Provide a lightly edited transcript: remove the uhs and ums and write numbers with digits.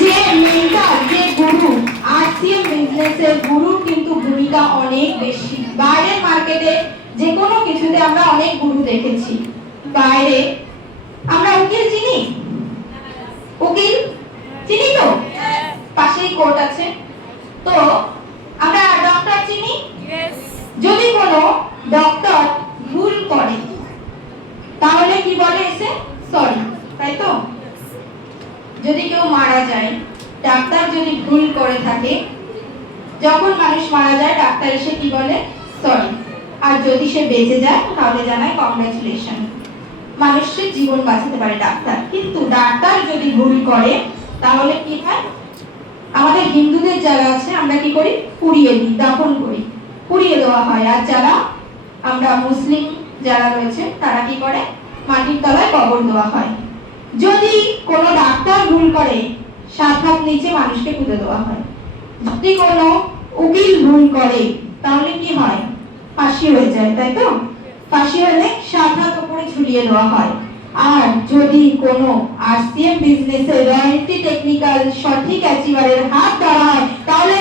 যে মেন্টর, যে গুরু, আরসিএম বিজনেসের গুরুর কিন্তু ভূমিকা অনেক বেশি। বাইরের মার্কেটে যে কোনো কিছুতে আমরা অনেক গুরু দেখেছি। বাইরে আমরা উকিল চিনি, উকিল চিনি তো, পাশেই কোর্ট আছে। তো আমরা ডক্টর চিনি, যদি কোনো ডক্টর ভুল করে তাহলে কি বলে এসে সরি, তাই তো? যদি কেউ মারা যায়, ডাক্তার যদি ভুল করে থাকে, যখন মানুষ মারা যায় ডাক্তার এসে কি বলে সরি, আর যদি সে বেঁচে যায় তাহলে জানায় কংগ্রাচুলেশন, মানুষের জীবন বাঁচাতে পারে ডাক্তার। কিন্তু ডাক্তার যদি ভুল করে তাহলে কি হয়? আমাদের হিন্দুদের যারা আছে আমরা কি করি? পুড়িয়ে দিই, দাফন করি, পুড়িয়ে দেওয়া হয়। আর যারা আমরা মুসলিম যারা রয়েছে তারা কি করে? মাটির তলায় কবর দেওয়া হয়। যদি কোনো ডাক্তার ভুল করে 7 হাত নিচে মানুষকে পুঁতে দেওয়া হয়। যদি কোনো উকিল ভুল করে তাহলে কি হয়? ফাঁসি হয়ে যায়, তাই তো? ফাঁসি হলে 7 হাত উপরে ঝুলিয়ে দেওয়া হয়। আর যদি কোনো আরসিএম বিজনেসে রয়্যালটি টেকনিক্যাল সঠিক অ্যাচিভারের হাত ধরা হয় তাহলে